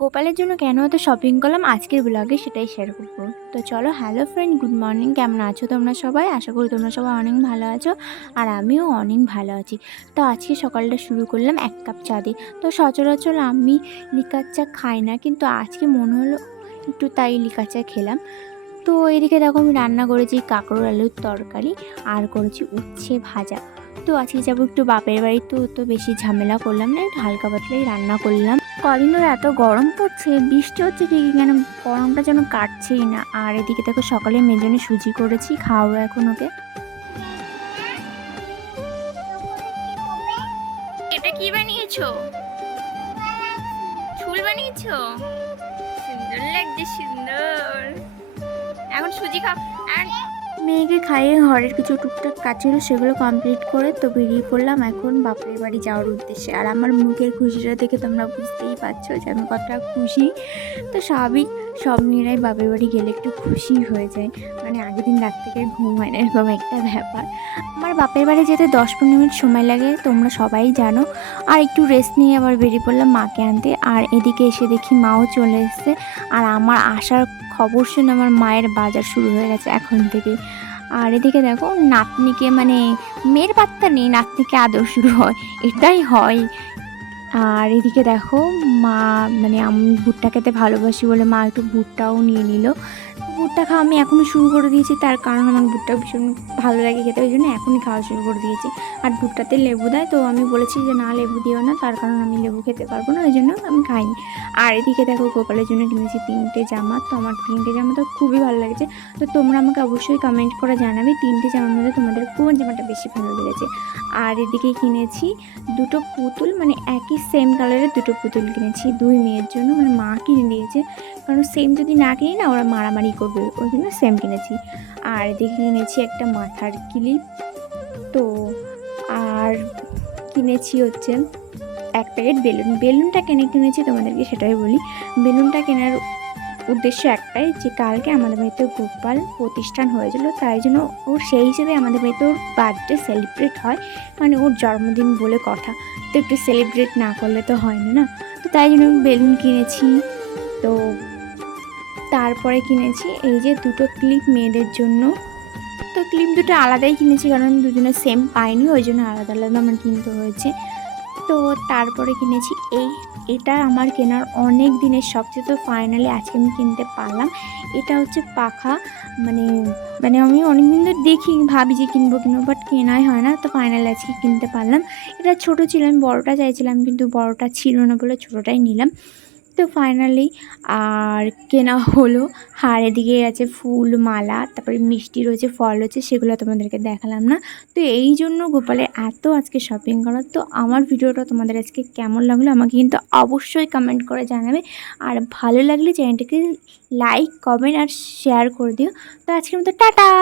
গোপালের জন্য কেন এত শপিং করলাম? আজকের ব্লগে সেটাই শেয়ার করব। তো চলো হ্যালো ফ্রেন্ড গুড মর্নিং কেমন আছো তোমরা সবাই? আশা করি তোমরা সবাই অনেক ভালো আছো, আর আমিও অনেক ভালো আছি। তো আজকে সকালটা শুরু করলাম এক কাপ চা দিয়ে। তো সচরাচর আমি লিকার চা খাই না, কিন্তু আজকে মনে হলো একটু তাই লিকার চা খেলাম। তো এদিকে দেখো আমি রান্না করেছি কাঁকড়োর আলুর তরকারি, আর করেছি উচ্ছে ভাজা। তো আজকে যাব একটু বাপের বাড়ি তো তো বেশি ঝামেলা করলাম না, একটু হালকা পাতলাই রান্না করলাম। কদিন ধরে এত গরম পড়ছে, বৃষ্টি হচ্ছে ঠিকই কেন? গরমটা যেন কাটছেই না। আর এদিকে দেখো সকালে মেজনে সুজি করেছি, খাওয়াবো এখন ওকে। এটা কি বানিয়েছো? চুল বানিয়েছো? সুন্দর লাগছে, সুন্দর। এখন সুজি খাও। মেয়েকে খাইয়ে ঘরের কিছু টুকটাক কাজ ছিল, সেগুলো কমপ্লিট করে তো বেরিয়ে পড়লাম এখন বাপের বাড়ি যাওয়ার উদ্দেশ্যে। আর আমার মুখের খুশিটা দেখে তোমরা বুঝতেই পারছ যে আমি কতটা খুশি। তো স্বাভাবিক সব মেয়েরাই বাপের বাড়ি গেলে একটু খুশি হয়ে যায়। মানে আগের দিন রাত থেকে ঘুম হয় না, এরকম একটা ব্যাপার। আমার বাপের বাড়ি যেতে দশ পনেরো মিনিট সময় লাগে, তোমরা সবাই জানো। আর একটু রেস্ট নিয়ে আবার বেরিয়ে পড়লাম মাকে আনতে। আর এদিকে এসে দেখি মাও চলে এসছে। আর আমার আসার খবর শুনে আমার মায়ের বাজার শুরু হয়ে গেছে এখন থেকে। আর এদিকে দেখো, নাতনিকে মানে মেয়ের পাত্তা নেই, নাতনিকে আদর শুরু হয়। এটাই হয়। আর এদিকে দেখো মা মানে আমি ভুট্টা খেতে ভালোবাসি বলে মা একটু ভুট্টাও নিয়ে নিল। ভুট্টা খাওয়া আমি এখনও শুরু করে দিয়েছি। তার কারণ আমার ভুট্টা ভীষণ ভালো লাগে খেতে, ওই জন্য এখনই খাওয়া শুরু করে দিয়েছি। আর ভুট্টাতে লেবু দেয়, তো আমি বলেছি যে না, লেবু দিও না, তার কারণ আমি লেবু খেতে পারব না, ওই জন্য আমি খাইনি। আর এদিকে দেখো, গোপালের জন্য কিনেছি তিনটে জামা, তো আমার তিনটে জামা তো খুবই ভালো লেগেছে। তো তোমরা আমাকে অবশ্যই কমেন্ট করে জানাবে তিনটে জামার মধ্যে তোমাদের কোন জামাটা বেশি ভালো লেগেছে। আর এদিকে কিনেছি দুটো পুতুল মানে একই সেম কালারের দুটো পুতুল কিনেছি। দুই মেয়ের জন্য মানে মা কিনে দিয়েছে। কারণ সেম যদি না কিনি না, ওরা মারামারি করবে। ওই জন্য সেম কিনেছি। আর এদিকে কিনেছি একটা মাথার ক্লিপ তো, আর কিনেছি হচ্ছে এক প্যাকেট বেলুন। বেলুনটা কেনে কিনেছি তোমাদেরকে সেটাই বলি। বেলুনটা কেনার উদ্দেশ্য একটাই যে, কালকে আমাদের বাড়িতে গোপাল প্রতিষ্ঠান হয়েছিল, তাই জন্য ওর সেই হিসেবে আমাদের বাড়িতে ওর বার্থডে সেলিব্রেট হয়। মানে ওর জন্মদিন বলে কথা। তো একটু সেলিব্রেট না করলে তো হয় না না? তো তাই জন্য বেলুন কিনেছি। তো তারপরে কিনেছি এই যে দুটো ক্লিপ মেয়েদের জন্য। তো ক্লিপ দুটো আলাদাই কিনেছি কারণ দুজনে সেম পাইনি, ওই জন্য আলাদা আলাদা আমার কিনতে হয়েছে। তো তারপরে কিনেছি এই, এটা আমার কেনার অনেক দিনের সবচেয়ে তো ফাইনালি আজকে আমি কিনতে পারলাম। এটা হচ্ছে পাখা মানে মানে আমি অনেক দিন ধরে দেখি, ভাবি যে কিনবো কিনবো বাট কেনাই হয় না। তো ফাইনালি আজকে কিনতে পারলাম। এটা ছোট ছিল, আমি বড়োটা চাইছিলাম, কিন্তু বড়োটা ছিল না বলে ছোটোটাই নিলাম। তো ফাইনালি আর কেনা হলো। আর এদিকে আছে ফুল মালা, তারপরে মিষ্টি রয়েছে, ফল রয়েছে, সেগুলো তোমাদেরকে দেখালাম না। তো এই জন্য গোপালে এত আজকে শপিং করার। তো আমার ভিডিওটা তোমাদের আজকে কেমন লাগল আমাকে কিন্তু অবশ্যই কমেন্ট করে জানাবে। আর ভালো লাগলে চ্যানেলটাকে লাইক কমেন্ট আর শেয়ার করে দিও। তো আজকের মতো টাটা!